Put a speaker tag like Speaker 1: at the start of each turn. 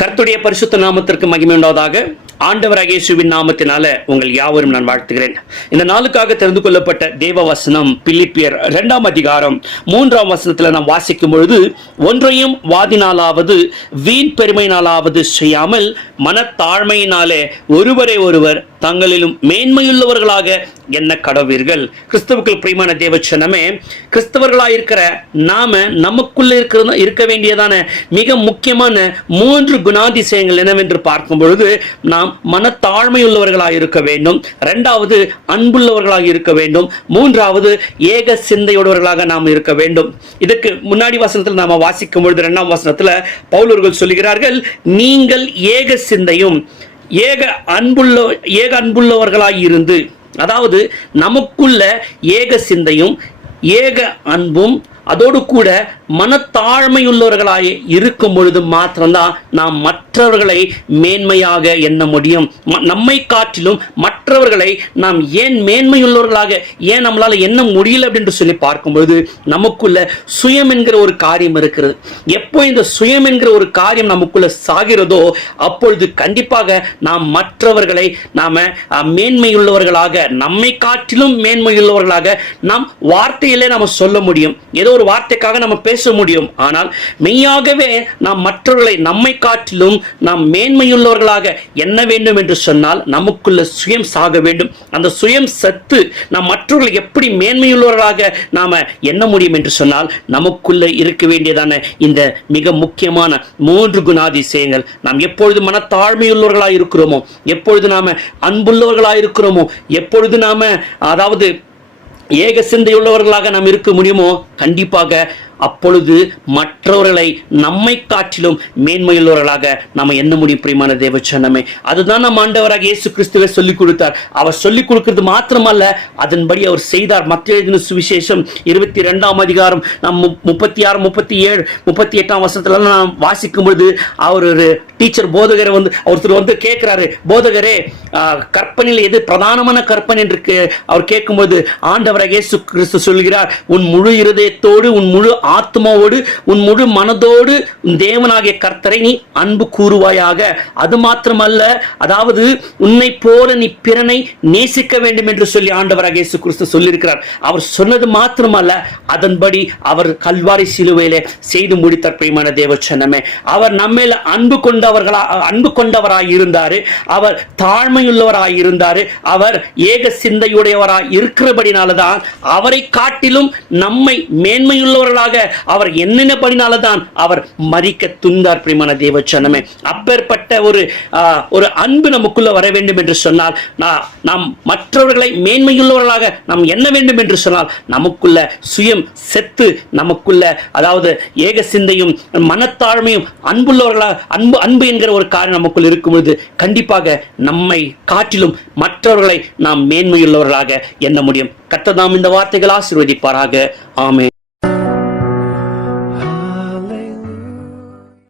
Speaker 1: கர்த்துடைய பரிசுத்த நாமத்திற்கு மகிமை உண்டாவதாக. ஆண்டவராகிய இயேசுவின் நாமத்தினால உங்கள் யாவரும் நான் வாழ்த்துகிறேன். இந்த நாளுக்காக தெரிந்து கொள்ளப்பட்ட தேவ வசனம் பிலிப்பியர் இரண்டாம் அதிகாரம் மூன்றாம் வசனத்தில் நாம் வாசிக்கும் பொழுது ஒன்றையும் வாதினாலாவது வீண் பெருமையினாலாவது செய்யாமல் மனத்தாழ்மையினாலே ஒருவரை ஒருவர் தங்களிலும் மேன்மையுள்ளவர்களாக என்ன கடவீர்கள்? கிறிஸ்தவுக்குள் பிரியமான தேவச்சனமே கிறிஸ்தவர்களாயிருக்கிற நாம நமக்குள்ள இருக்கிற இருக்க வேண்டியதான மிக முக்கியமான மூன்று குணாதிசயங்கள் என்னவென்று பார்க்கும் பொழுது நாம் மனத்தாழ்மையுள்ளவர்களாக இருக்க வேண்டும். ரெண்டாவது அன்புள்ளவர்களாக இருக்க வேண்டும். மூன்றாவது ஏக சிந்தையுடையவர்களாக நாம் இருக்க வேண்டும். இதுக்கு முன்னாடி வசனத்தில் நாம வாசிக்கும் பொழுது இரண்டாம் வசனத்துல பவுலர்கள் சொல்லுகிறார்கள் நீங்கள் ஏக சிந்தையும் ஏக அன்புள்ள ஏக அன்புள்ளவர்களாய் இருந்து அதாவது நமக்குள்ள ஏக சிந்தையும் ஏக அன்பும் அதோடு கூட மனத்தாழ்மையுள்ளவர்களாய் இருக்கும் பொழுது மாத்திரம்தான் நாம் மற்றவர்களை மேன்மையாக எண்ண முடியும். நம்மை காட்டிலும் மற்றவர்களை நாம் ஏன் மேன்மையுள்ளவர்களாக ஏன் நம்மளால எண்ண முடியல அப்படின்னு சொல்லி பார்க்கும் பொழுது நமக்குள்ள சுயம் என்கிற ஒரு காரியம் இருக்கிறது. எப்போ இந்த சுயம் என்கிற ஒரு காரியம் நமக்குள்ள சாகிறதோ அப்பொழுது கண்டிப்பாக நாம் மற்றவர்களை நாம மேன்மையுள்ளவர்களாக நம்மை காட்டிலும் மேன்மையுள்ளவர்களாக நாம் வார்த்தையிலே நாம் சொல்ல முடியும். ஏதோ ஒரு வார்த்தைக்காக நம்ம பேச முடியும். ஆனால் மெய்யாகவே நாம் மற்றவர்களை நம்மை காட்டிலும் நாம் மேன்மையுள்ளவர்களாக எண்ண வேண்டும் என்று சொன்னால் நமக்குள்ள சுயம் சாக வேண்டும். அந்த சுயம் சத்து நாம் மற்றவர்களை எப்படி மேன்மையுள்ளவர்களாக நாம எண்ண முடியும் என்று சொன்னால் நமக்குள்ள இருக்க வேண்டியதான இந்த மிக முக்கியமான மூன்று குணாதிசயங்கள். நாம் எப்பொழுது மனத்தாழ்மையுள்ளவர்களாக இருக்கிறோமோ எப்பொழுது நாம அன்புள்ளவர்களாக இருக்கிறோமோ எப்பொழுது நாம அதாவது ஏக சிந்தையுள்ளவர்களாக நாம் இருக்க முடியுமோ? கண்டிப்பாக. அப்பொழுது மற்றவர்களை நம்மை காட்டிலும் மேன்மையுள்ளவர்களாக நம்ம என்ன முடியும் பிரியமான தேவச்சனமே அதுதான் நம்ம ஆண்டவராக இயேசு கிறிஸ்துவை சொல்லிக் கொடுத்தார். அவர் சொல்லிக் கொடுக்கிறது மாத்திரமல்ல அதன்படி அவர் செய்தார். மத்திய எழுதின சுவிசேஷம் இருபத்தி ரெண்டாம் அதிகாரம் நம் மு- முப்பத்தி ஆறு முப்பத்தி ஏழு முப்பத்தி எட்டாம் வருஷத்துல நாம் வாசிக்கும் பொழுது அவர் ஒரு டீச்சர் போதகரை வந்து ஒருத்தர் வந்து கேட்கிறாரு போதகரே கற்பனையில் எது பிரதானமான கற்பனை? என்று அவர் கேட்கும்போது ஆண்டவராக இயேசு கிறிஸ்து சொல்கிறார் உன் முழு இருதயத்தோடு உன் முழு ஆத்மாவோடு உன் முழு மனதோடு உன் தேவனாகிய கர்த்தரை நீ அன்பு கூறுவாயாக. அது மாத்திரமல்ல அதாவது உன்னை போல நீ பிறனை நேசிக்க வேண்டும் என்று சொல்லி ஆண்டவராக இயேசு கிறிஸ்து சொல்லியிருக்கிறார். அவர் சொன்னது மாத்திரமல்ல அதன்படி அவர் கல்வாரி சிலுவையிலே செய்து முடித்தார் பிரியமான தேவச்சனமே. அவர் நம்மேல அன்பு கொண்ட கொண்டவர்களா அன்பு கொண்டவராய் இருந்தாரு அவர் தாழ்மையுள்ளவராய் இருந்தாரு. அவர் ஏக சிந்தையுடையவராய் இருக்கிறபடினாலதான் அவரை காட்டிலும் நம்மை மேன்மையுள்ளவர்களாக அவர் எண்ணினபடினாலதான் அவர் மறிக்க துந்தார் பிரிமான தேவச்சனமே. அப்பேற்பட்ட ஒரு ஒரு அன்பு நமக்குள்ள வர வேண்டும் என்று சொன்னால் நாம் மற்றவர்களை மேன்மையுள்ளவர்களாக நாம் என்ன வேண்டும் என்று சொன்னால் நமக்குள்ள சுயம் செத்து நமக்குள்ள அதாவது ஏக சிந்தையும் மனத்தாழ்மையும் அன்புள்ளவர்களாக அன்பு அன்பு என்கிற ஒரு காரணம் நமக்குள் இருக்கும் பொழுது கண்டிப்பாக நம்மை காட்டிலும் மற்றவர்களை நாம் மேன்மையுள்ளவர்களாக எண்ண முடியும். கத்ததாம் நாம் இந்த வார்த்தைகள் ஆசீர்வதிப்பாராக. ஆமே